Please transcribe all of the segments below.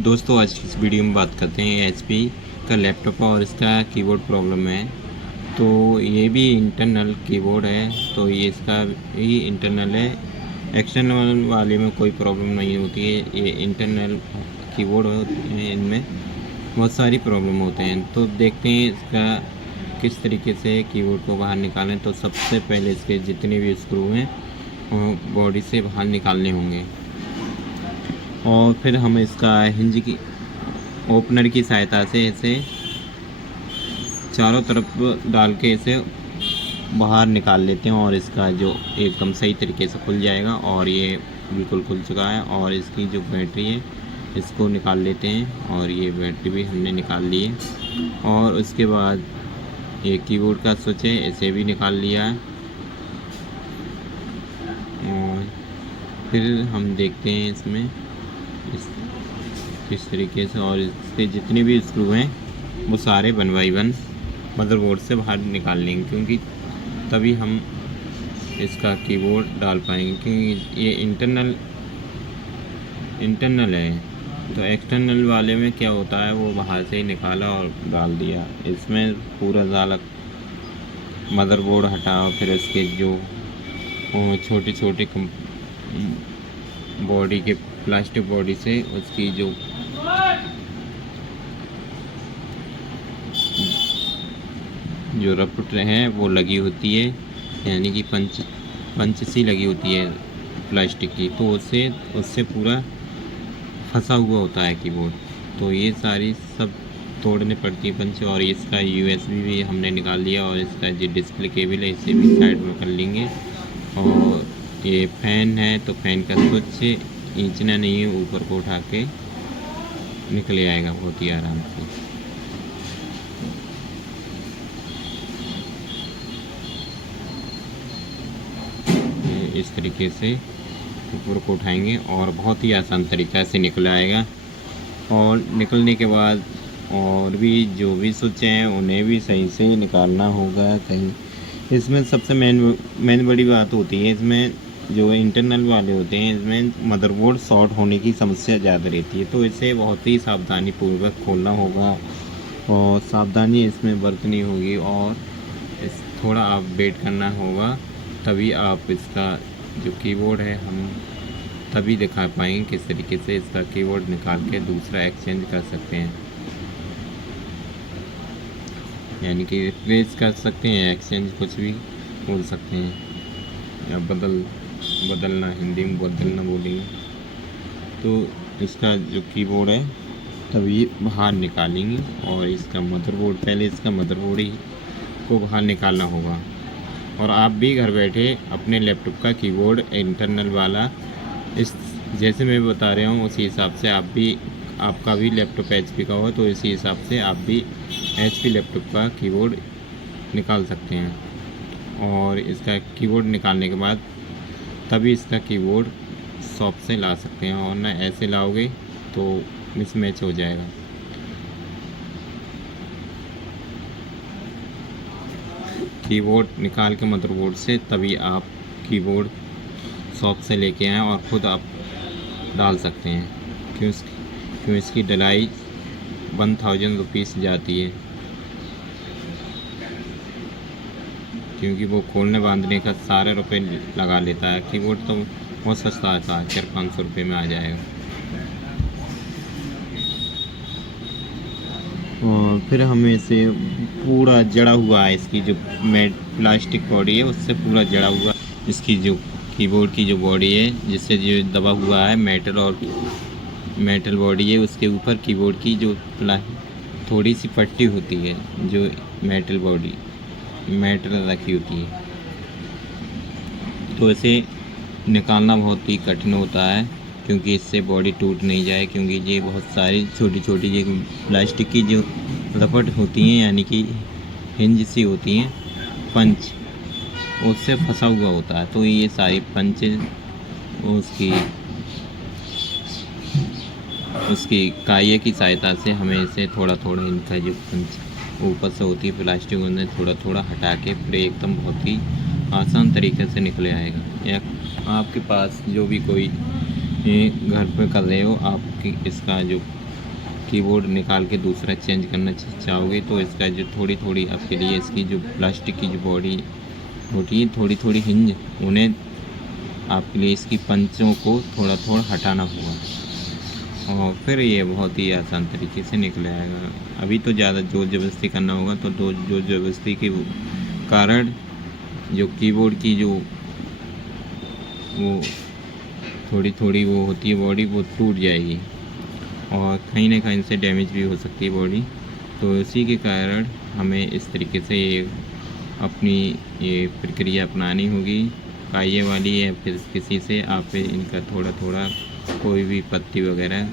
दोस्तों आज की इस वीडियो में बात करते हैं एचपी का लैपटॉप और इसका कीबोर्ड प्रॉब्लम है। तो ये भी इंटरनल कीबोर्ड है, तो ये इसका भी इंटरनल है। एक्सटर्नल वाले में कोई प्रॉब्लम नहीं होती है। ये इंटरनल कीबोर्ड होते हैं, इनमें बहुत सारी प्रॉब्लम होते हैं। तो देखते हैं इसका किस तरीके से कीबोर्ड को बाहर निकालें। तो सबसे पहले इसके जितने भी स्क्रू हैं बॉडी से बाहर निकालने होंगे और फिर हम इसका हिंज की ओपनर की सहायता से इसे चारों तरफ डाल के इसे बाहर निकाल लेते हैं और इसका जो एकदम सही तरीके से खुल जाएगा। और ये बिल्कुल खुल चुका है। और इसकी जो बैटरी है इसको निकाल लेते हैं और ये बैटरी भी हमने निकाल ली है। और उसके बाद ये कीबोर्ड का स्विच है, इसे भी निकाल लिया है। और फिर हम देखते हैं इसमें किस तरीके से, और इसके जितने भी स्क्रू हैं वो सारे 1 बाई 1 मदरबोर्ड से बाहर निकाल लेंगे, क्योंकि तभी हम इसका कीबोर्ड डाल पाएंगे। क्योंकि ये इंटरनल है, तो एक्सटर्नल वाले में क्या होता है वो बाहर से ही निकाला और डाल दिया। इसमें पूरा जाल मदरबोर्ड हटाओ, फिर इसके जो छोटी छोटी बॉडी के प्लास्टिक बॉडी से उसकी जो रपट हैं वो लगी होती है, यानी कि पंच सी लगी होती है प्लास्टिक की, तो उससे पूरा फंसा हुआ होता है कीबोर्ड। तो ये सारी सब तोड़ने पड़ती है पंच। और इसका यूएसबी भी हमने निकाल लिया और इसका जो डिस्प्ले केबल है इसे भी साइड में कर लेंगे। और ये फ़ैन है, तो फ़ैन का स्विच खींचना नहीं है, ऊपर को उठा के निकल आएगा बहुत ही आराम से। इस तरीके से ऊपर को उठाएंगे और बहुत ही आसान तरीक़ा से निकल आएगा। और निकलने के बाद और भी जो भी स्विच हैं उन्हें भी सही से निकालना होगा। कहीं इसमें सबसे मेन बड़ी बात होती है, इसमें जो इंटरनल वाले होते हैं इसमें मदरबोर्ड शॉर्ट होने की समस्या ज़्यादा रहती है। तो इसे बहुत ही सावधानी पूर्वक खोलना होगा और सावधानी इसमें बरतनी होगी। और थोड़ा आप वेट करना होगा, तभी आप इसका जो कीबोर्ड है हम तभी दिखा पाएंगे किस तरीके से इसका कीबोर्ड निकाल के दूसरा एक्सचेंज कर सकते हैं, यानी कि रिप्लेस कर सकते हैं, एक्सचेंज कुछ भी बोल सकते हैं, या बदलना, हिंदी में बदलना बोलेंगे। तो इसका जो कीबोर्ड है तभी बाहर निकालेंगे और इसका मदरबोर्ड, पहले इसका मदरबोर्ड ही को बाहर निकालना होगा। और आप भी घर बैठे अपने लैपटॉप का कीबोर्ड इंटरनल वाला इस जैसे मैं बता रहा हूँ उसी हिसाब से आपका भी लैपटॉप एचपी का हो तो इसी हिसाब से आप भी एचपी लैपटॉप का कीबोर्ड निकाल सकते हैं। और इसका कीबोर्ड निकालने के बाद तभी इसका कीबोर्ड शॉप से ला सकते हैं, और ना ऐसे लाओगे तो मिसमैच हो जाएगा। कीबोर्ड निकाल के मदरबोर्ड से तभी आप कीबोर्ड शॉप से लेके आएँ और ख़ुद आप डाल सकते हैं। क्यों इसकी डलाई 1000 रुपीज़ जाती है, क्योंकि वो खोलने बांधने का सारे रुपए लगा लेता है। कीबोर्ड तो बहुत सस्ता आता है, 400-500 रुपये में आ जाएगा। और फिर हमें इसे पूरा जड़ा हुआ है, इसकी जो प्लास्टिक बॉडी है उससे पूरा जड़ा हुआ, इसकी जो कीबोर्ड की जो बॉडी है जिससे जो दबा हुआ है मेटल बॉडी है, उसके ऊपर कीबोर्ड की जो थोड़ी सी पट्टी होती है जो मेटल रखी होती है। तो इसे निकालना बहुत ही कठिन होता है, क्योंकि इससे बॉडी टूट नहीं जाए, क्योंकि ये बहुत सारी छोटी छोटी ये प्लास्टिक की जो रपट होती हैं, यानी कि हिंज सी होती हैं, पंच, उससे फंसा हुआ होता है। तो ये सारी पंच उसकी काइये की सहायता से हमें इसे थोड़ा थोड़ा इनका जो पंच ऊपर से होती है प्लास्टिक, उन्हें थोड़ा थोड़ा हटा के फिर एकदम बहुत ही आसान तरीके से निकल आएगा। या आपके पास जो भी कोई घर पे कर रहे हो, आपकी इसका जो कीबोर्ड निकाल के दूसरा चेंज करना चाहोगे तो इसका जो थोड़ी थोड़ी आपके लिए इसकी जो प्लास्टिक की जो बॉडी होती है, थोड़ी थोड़ी हिंज, उन्हें आपके लिए इसकी पंचों को थोड़ा थोड़ा हटाना होगा और फिर ये बहुत ही आसान तरीके से निकल आएगा। अभी तो ज़्यादा जोर ज़बरदस्ती करना होगा, तो जोर ज़बरदस्ती के कारण जो कीबोर्ड की जो वो थोड़ी थोड़ी वो होती है बॉडी, वो टूट जाएगी और कहीं ना कहीं से डैमेज भी हो सकती है बॉडी। तो इसी के कारण हमें इस तरीके से ये अपनी ये प्रक्रिया अपनानी होगी। काइये वाली या फिर किसी से आप इनका थोड़ा थोड़ा कोई भी पत्ती वगैरह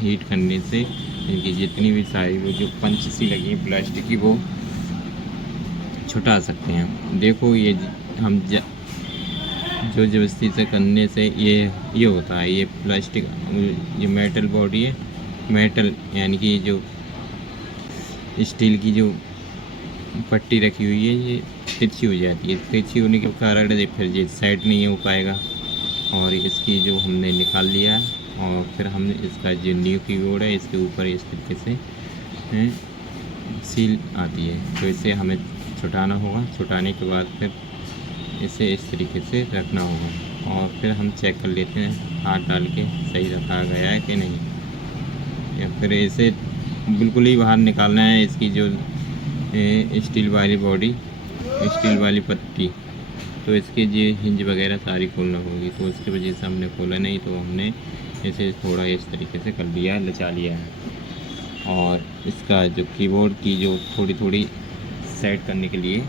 हीट करने से इनकी जितनी भी सारी वो जो पंच सी लगी है प्लास्टिक की, वो छुटा सकते हैं। देखो ये हम जो ज़बरदस्ती से करने से ये होता है, ये प्लास्टिक, ये मेटल बॉडी है, मेटल यानी कि जो स्टील की जो पट्टी रखी हुई है ये तिरछी हो जाती है। तिरछी होने के कारण फिर ये सेट नहीं हो पाएगा और इसकी जो हमने निकाल लिया है और फिर हमने इसका जो न्यू कीबोर्ड है इसके ऊपर इस तरीके से सील आती है, तो इसे हमें छुटाना होगा। छुटाने के बाद फिर इसे इस तरीके से रखना होगा और फिर हम चेक कर लेते हैं हाथ डाल के सही रखा गया है कि नहीं, या फिर इसे बिल्कुल ही बाहर निकालना है। इसकी जो स्टील वाली बॉडी, स्टील वाली पत्ती, तो इसके जो हिंज वगैरह सारी खोलना होगी, तो इसकी वजह से हमने खोला नहीं, तो हमने इसे थोड़ा इस तरीके से कर लिया है, लचा लिया है। और इसका जो कीबोर्ड की जो थोड़ी थोड़ी सेट करने के लिए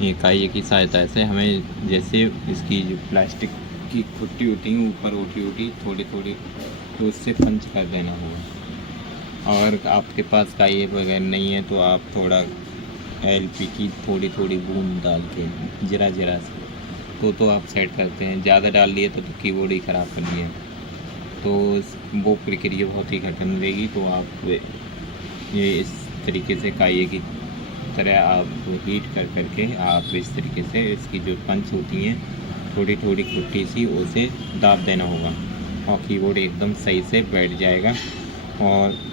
ये काइये की सहायता से हमें, जैसे इसकी जो प्लास्टिक की खुट्टी होती है ऊपर उठी थोड़ी थोड़ी, तो उससे पंच कर देना होगा। और आपके पास काइये वगैरह नहीं है तो आप थोड़ा LP की थोड़ी थोड़ी बूंद डाल के जरा जरा से तो आप सेट करते हैं। ज़्यादा डाल लिए तो कीबोर्ड ही ख़राब कर लिया, तो वो प्रक्रिया बहुत ही कठिन रहेगी। तो आप ये इस तरीके से काइये की तरह आप हीट कर करके आप इस तरीके से इसकी जो पंच होती हैं थोड़ी थोड़ी खुट्टी सी, उसे दाब देना होगा और कीबोर्ड एकदम सही से बैठ जाएगा। और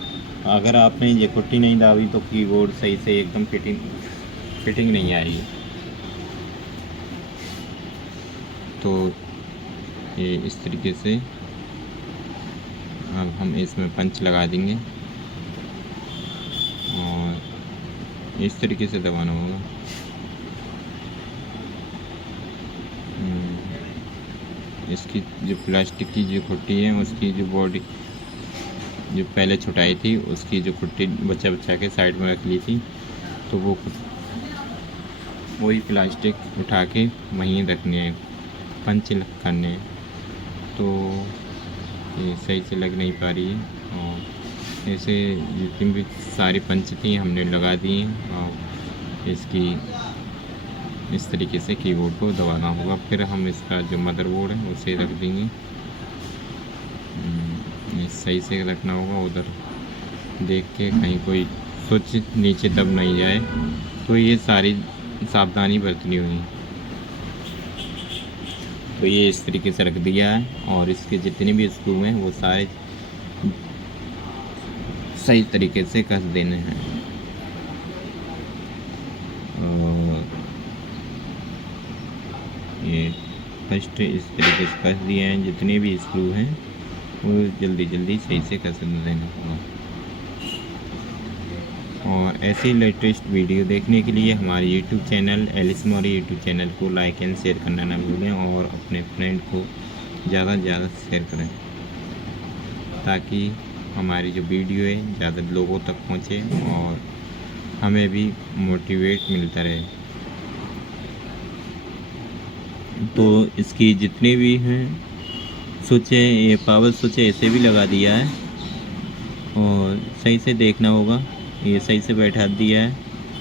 अगर आपने ये खुट्टी नहीं दाबी तो कीबोर्ड सही से एकदम फिटिंग नहीं आएगी। तो ये इस तरीके से अब हम इसमें पंच लगा देंगे और इस तरीके से दबाना होगा। इसकी जो प्लास्टिक की जो खुट्टी है उसकी जो बॉडी जो पहले छुटाई थी उसकी जो खुट्टी बचा के साइड में रख ली थी, तो वही प्लास्टिक उठा के वहीं रखने हैं, पंच करने हैं। तो ये सही से लग नहीं पा रही है और ऐसे जितनी भी सारी पंच थी हमने लगा दी हैं और इसकी इस तरीके से कीबोर्ड को दबाना होगा। फिर हम इसका जो मदरबोर्ड है उसे रख देंगे, सही से रखना होगा, उधर देख के कहीं कोई स्विच नीचे दब नहीं जाए, तो ये सारी सावधानी बरतनी होगी। तो ये इस तरीके से रख दिया है और इसके जितने भी स्क्रू हैं वो सारे सही तरीके से कस देने हैं। और ये फर्स्ट इस तरीके से कस दिए हैं, जितने भी स्क्रू हैं वो जल्दी जल्दी सही से कस देना होगा। और ऐसे लेटेस्ट वीडियो देखने के लिए हमारे YouTube channel Alice Maurya YouTube channel को लाइक एंड शेयर करना ना भूलें और अपने फ्रेंड को ज़्यादा से ज़्यादा शेयर करें, ताकि हमारी जो वीडियो है ज़्यादा लोगों तक पहुँचे और हमें भी मोटिवेट मिलता रहे। तो इसकी जितने भी हैं स्विच है, ये पावर स्विच है, इसे भी लगा दिया है और सही से देखना होगा ये सही से बैठा दिया है,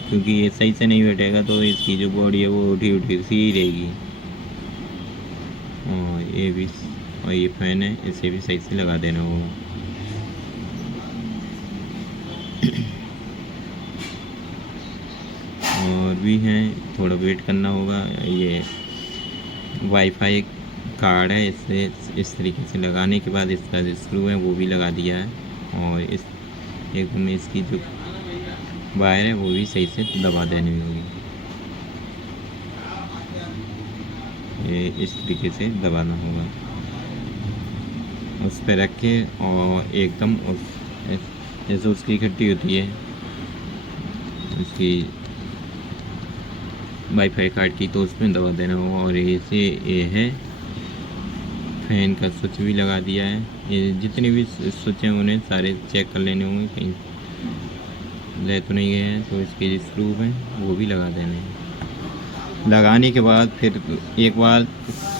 क्योंकि ये सही से नहीं बैठेगा तो इसकी जो बॉडी है वो उठी सी ही रहेगी। और ये फैन है, इसे भी सही से लगा देना होगा। और भी हैं, थोड़ा वेट करना होगा। ये वाईफाई कार्ड है, इसे इस तरीके से लगाने के बाद इसका स्क्रू है वो भी लगा दिया है। और इस एकदम इसकी जो वायर है वो भी सही से दबा देनी होगी। ये इस तरीके से दबाना होगा, उस पर रख के और एकदम उस जैसे उसकी इकट्ठी होती है उसकी वाईफाई कार्ड की, तो उसमें दबा देना होगा। और ये है फैन का स्विच भी लगा दिया है। ये जितने भी स्विच हैं उन्हें सारे चेक कर लेने होंगे, कहीं ले तो नहीं गए हैं। तो इसके जो स्क्रू हैं वो भी लगा देने हैं। लगाने के बाद फिर एक बार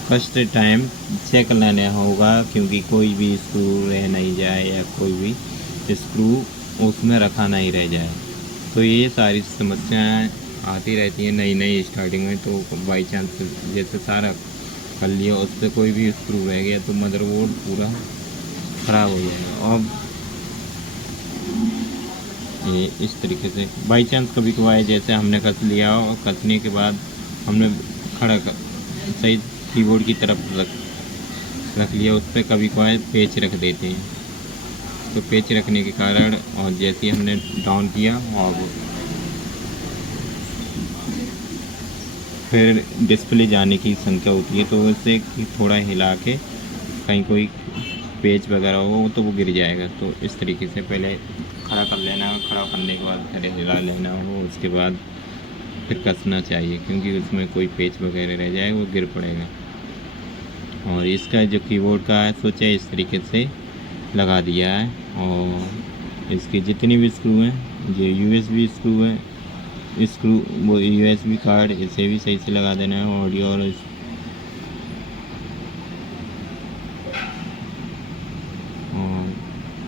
फर्स्ट टाइम चेक कर लेना होगा, क्योंकि कोई भी स्क्रू रह नहीं जाए या कोई भी स्क्रू उसमें रखा नहीं रह जाए। तो ये सारी समस्याएं आती रहती हैं नई नई स्टार्टिंग में। तो बाई चांस जैसे सारा कर लिया, उस पर कोई भी स्क्रू रह गया तो मदरबोर्ड पूरा ख़राब हो जाएगा। और ये इस तरीके से बाई चांस कभी कभार जैसे हमने कस लिया और कसने के बाद हमने खड़ा कर सही कीबोर्ड की तरफ रख लिया, उस पर कभी कभार पेच रख देते हैं। तो पेच रखने के कारण और जैसे ही हमने डाउन किया और फिर डिस्प्ले जाने की संख्या होती है, तो उससे थोड़ा हिला के कहीं कोई पेच वगैरह हो तो वो गिर जाएगा। तो इस तरीके से पहले खड़ा कर लेना, खड़ा करने के बाद फिर हिला लेना हो, उसके बाद फिर कसना चाहिए, क्योंकि उसमें कोई पेच वगैरह रह जाए वो गिर पड़ेगा। और इसका जो कीबोर्ड का स्विच है इस तरीके से लगा दिया है। और इसके जितने भी स्क्रू हैं, जो USB स्क्रू है, स्क्रू वो USB कार्ड इसे भी सही से लगा देना है। ऑडियो और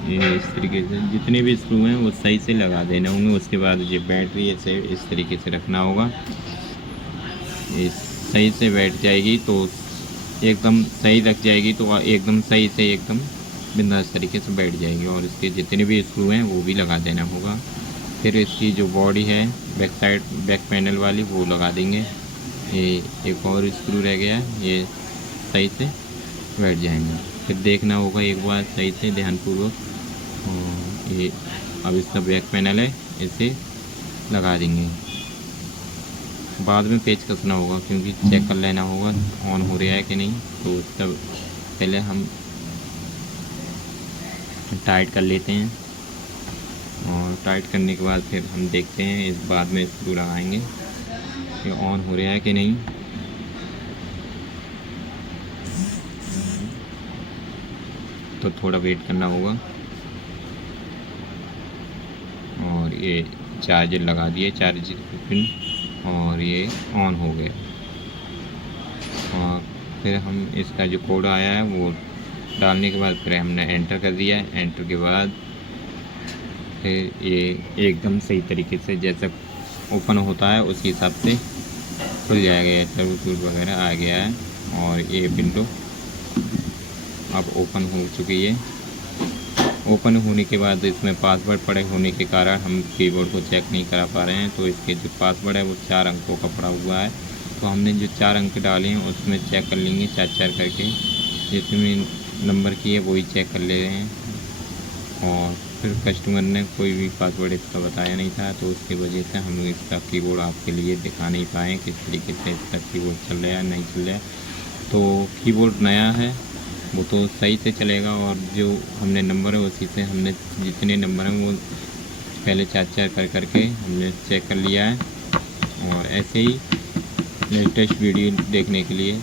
ये इस तरीके से जितने भी स्क्रू हैं वो सही से लगा देने होंगे। उसके बाद ये बैटरी इसे इस तरीके से रखना होगा, ये सही से बैठ जाएगी तो एकदम सही रख जाएगी, तो एकदम सही से एकदम बिंदास तरीके से बैठ जाएगी। और इसके जितने भी स्क्रू हैं वो भी लगा देना होगा। फिर इसकी जो बॉडी है बैक साइड बैक पैनल वाली वो लगा देंगे। ये एक और स्क्रू रह गया, ये सही से बैठ जाएंगे। फिर देखना होगा एक बार सही से ध्यानपूर्वक। ये अब इसका बैक पैनल है, इसे लगा देंगे। बाद में पेच कसना होगा, क्योंकि चेक कर लेना होगा ऑन हो रहा है कि नहीं। तो तब पहले हम टाइट कर लेते हैं, और टाइट करने के बाद फिर हम देखते हैं इस बाद में स्क्रू लगाएंगे कि ऑन हो रहा है कि नहीं। तो थोड़ा वेट करना होगा। और ये चार्जर लगा दिए, चार्जर पिन, और ये ऑन हो गया। और फिर हम इसका जो कोड आया है वो डालने के बाद फिर हमने एंटर कर दिया है। एंटर के बाद फिर ये एकदम सही तरीके से जैसा ओपन होता है उसी हिसाब से खुल जाएगा। ये टूल वगैरह आ गया है, और ये विंडो अब ओपन हो चुकी है। ओपन होने के बाद इसमें पासवर्ड पड़े होने के कारण हम कीबोर्ड को चेक नहीं करा पा रहे हैं। तो इसके जो पासवर्ड है वो 4 अंकों का पड़ा हुआ है। तो हमने जो 4 अंक डाले हैं उसमें चेक कर लेंगे 4-4 करके, जिसमें नंबर की है वही चेक कर ले रहे हैं। और फिर कस्टमर ने कोई भी पासवर्ड इसका बताया नहीं था, तो उसकी वजह से हम इसका कीबोर्ड आपके लिए दिखा नहीं पाए किस तरीके से इसका कीबोर्ड चल रहा है नहीं चल रहा है। तो कीबोर्ड नया है वो तो सही से चलेगा, और जो हमने नंबर है उसी से हमने जितने नंबर हैं वो पहले 4-4 करके हमने चेक कर लिया है। और ऐसे ही लेटेस्ट वीडियो देखने के लिए